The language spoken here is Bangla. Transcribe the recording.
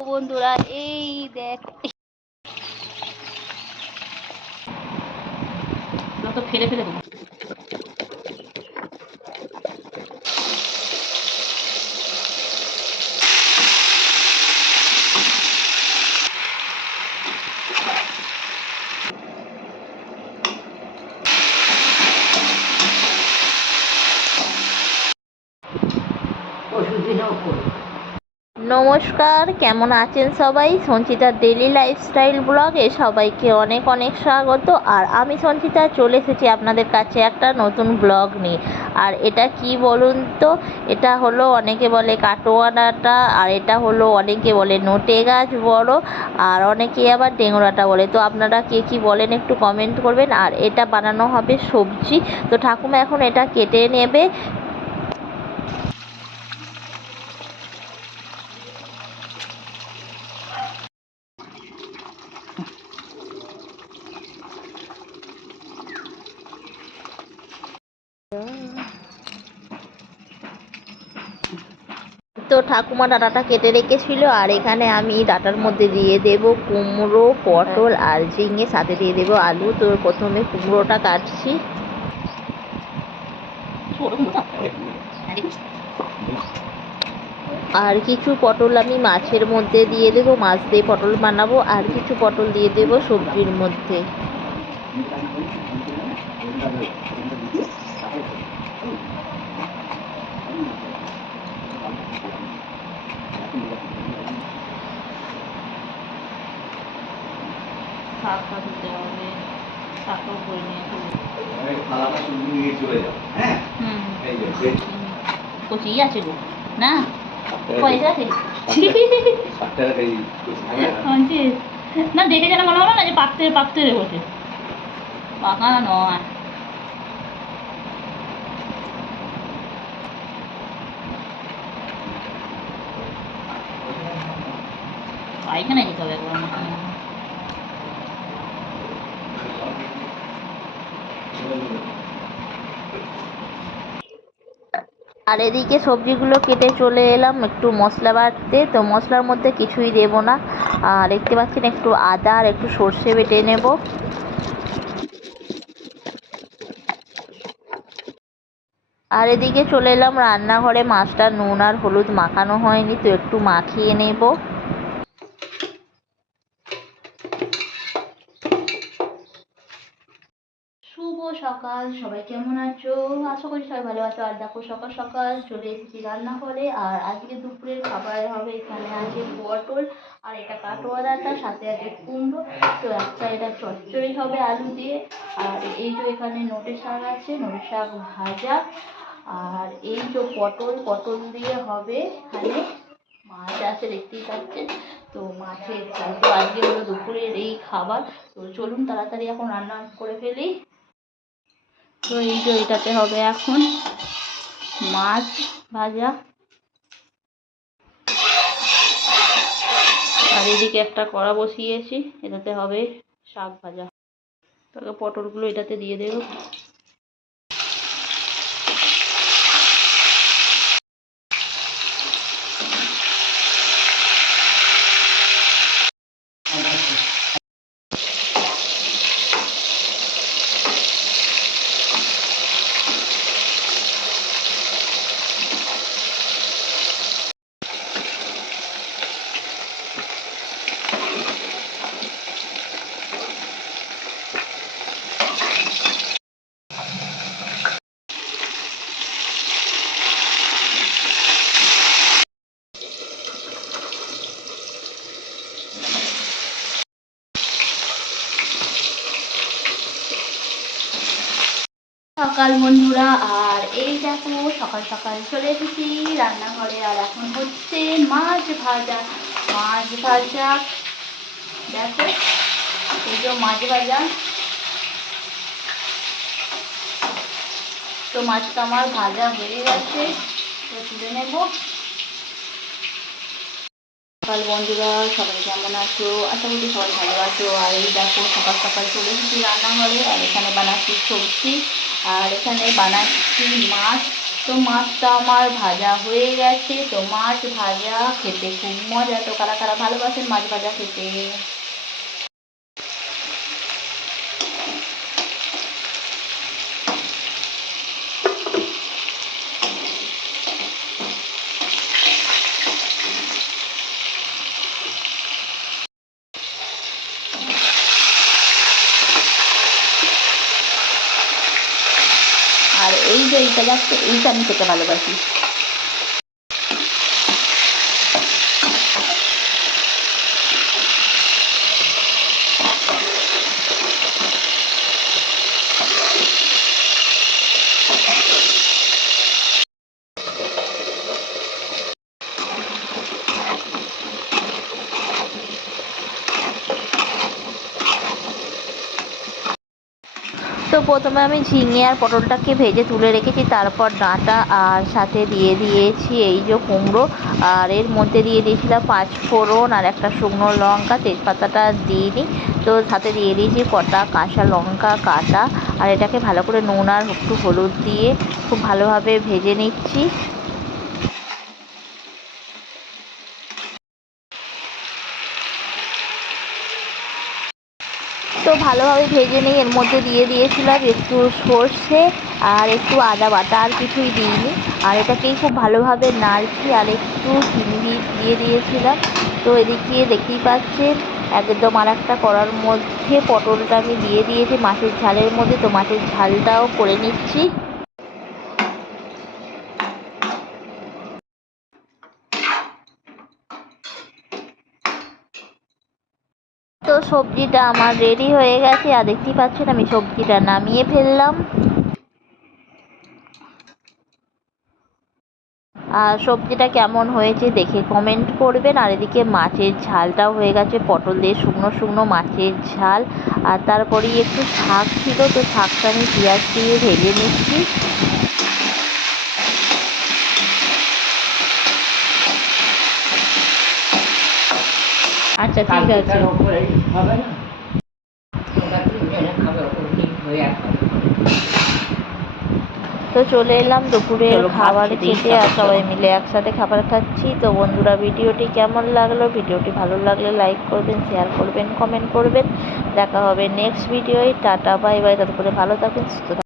বন্ধুরা এই দেখ। ফেলে ফেলে দেবো। নমস্কার, কেমন আছেন সবাই? সঞ্চিতার ডেলি লাইফস্টাইল ব্লগে সবাইকে অনেক অনেক স্বাগত। আর আমি সঞ্চিতা, চলে এসেছি আপনাদের কাছে একটা নতুন ব্লগ নিয়ে। আর এটা কি বলুন তো? এটা হলো অনেকে বলে কাটোয়া ডাঁটা আর এটা হলো অনেকে বলে নোটে গাছ বড়, আর অনেকে আবার ডেংরাটা বলে। তো আপনারা কে কি বলেন একটু কমেন্ট করবেন। আর এটা বানানো হবে সবজি। তো ঠাকুমা এখন এটা কেটে নেবে। তো ঠাকুমা ডাঁটাটা কেটে রেখেছিল আর এখানে আমি ডাঁটার মধ্যে দিয়ে দেব কুমড়ো, পটল আর ঝিঙে, সাথে দিয়ে দেব আলু। তো প্রথমে কুমড়োটা কাটছি। আর কিছু পটল আমি মাছের মধ্যে দিয়ে দেবো, মাছ দিয়ে পটল বানাবো। আর কিছু পটল দিয়ে দেবো সবজির মধ্যে। শাকটা ধুতে হবে শাকটাও করে নিয়ে চলে যাও হ্যাঁ? কচি আছে গো না? পয়সা আছে আনছি না দেখে যেন মনে হলো না যে পাকতে পাকতে বসে পাকা নয়। পায়খানা যেতে হবে একবার আমার মনে হয়। আর এদিকে সবজিগুলো কেটে চলে এলাম, একটু মশলা বাটতে তো মশলার মধ্যে কিছুই দেব না। আর দেখতে পাচ্ছেন একটু আদা আর একটু সর্ষে বেটে নেব। আর এদিকে চলে এলাম রান্নাঘরে, মাছটা নুন আর হলুদ মাখানো হয়নি, তো একটু মাখিয়ে নেব। শুভ সকাল। সবাই কেমন আছো? আশা করি সবাই ভালো আছো। আর দেখো, সকাল সকাল চলে এসেছি রান্নাঘরে। আর আজকে দুপুরের খাবার হবে এখানে আছে পটল আর এটা কাটোয়া ডাঁটা, সাথে আছে কুমড়ো। তো একটা এটা চচ্চড়ি হবে আলু দিয়ে। আর এই যে এখানে নোটে শাক আছে, নোটে শাক ভাজা। আর এই যে পটল পটল দিয়ে হবে এখানে মাছ আছে, দেখতেই পাচ্ছেন। তো মাছের। তো আজকে হলো দুপুরের এই খাবার। তো চলুন তাড়াতাড়ি এখন রান্না করে ফেলি। তো এই যে এটাতে হবে এখন মাছ ভাজা। আর এদিকে একটা কড়া বসিয়েছি, এটাতে হবে শাক ভাজা। তারপর পটলগুলো এটাতে দিয়ে দেবো। সকাল বন্ধুরা, আর এই দেখো, সকাল সকাল চলে এসেছি রান্নাঘরে, আর এখন হচ্ছে মাছ ভাজা মাছ ভাজা। দেখো, এই যে মাছ ভাজা। তো মাছটা আমার ভাজা হয়ে গেছে, তো তুলে নেব। সকাল বন্ধুরা, সবাই কেমন আছো? আশা করি সবাই ভালো আছো। আর এই দেখো, সকাল সকাল চলে এসেছি রান্নাঘরে, আর এখানে বানাচ্ছি সবজি। আর এখানে বানাচ্ছি মাছ। তো মাছটা আমার ভাজা হয়ে গেছে। তো মাছ ভাজা খেতে খুব মজা। তো কারা কারা ভালোবাসেন মাছ ভাজা খেতে আর যাচ্ছে এইটা আমি খেতে ভালোবাসি। প্রথমে আমি ঝিঙে আর পটলটাকে ভেজে তুলে রেখেছি, তারপর ডাঁটা আর সাথে দিয়ে দিয়েছি এই যে কুমড়ো, আর এর মধ্যে দিয়ে দিয়েছিলাম পাঁচ ফোড়ন আর একটা শুকনো লঙ্কা, তেজপাতাটা দিইনি, তো সাথে দিয়ে দিয়েছি কটা কাঁচা লঙ্কা কাটা, আর এটাকে ভালো করে নুন আর একটু হলুদ দিয়ে খুব ভালোভাবে ভেজে নিচ্ছি। তো ভালোভাবে ভেজে নিই এর মধ্যে দিয়ে দিয়েছিলাম একটু সর্ষে আর একটু আদা বাটা আর কিছুই দিইনি। আর এটাকেই খুব ভালোভাবে নাড়ছি আর একটু চিনি দিয়ে দিয়ে দিয়েছিলাম। তো এদিকে দেখতেই পাচ্ছেন, একদম আর একটা করার মধ্যে পটলটা আমি দিয়ে দিয়েছি মাছের ঝালের মধ্যে। তো মাছের ঝালটাও করে নিচ্ছি তো সবজিটা আমার রেডি হয়ে গেছে। আর দেখতেই পাচ্ছেন, আমি সবজিটা নামিয়ে ফেললাম। আর সবজিটা কেমন হয়েছে দেখে কমেন্ট করবেন। আর এদিকে মাছের ঝালটাও হয়ে গেছে, পটল দিয়ে শুকনো শুকনো মাছের ঝাল। আর তারপরেই একটু শাক ছিল, তো শাকটা আমি পেঁয়াজ দিয়ে ভেজে নিচ্ছি। আচ্ছা ঠিক আছে। তো চলে এলাম দুপুরে খাবার খেতে আর সবাই মিলে একসাথে খাবার খাচ্ছি। তো বন্ধুরা ভিডিওটি কেমন লাগল? ভিডিওটি ভালো লাগলে লাইক করবেন শেয়ার করবেন কমেন্ট করবেন। দেখা হবে নেক্সট ভিডিওয় টাটা বাই বাই ততক্ষণে ভালো থাকুন সুস্থ থাকুন।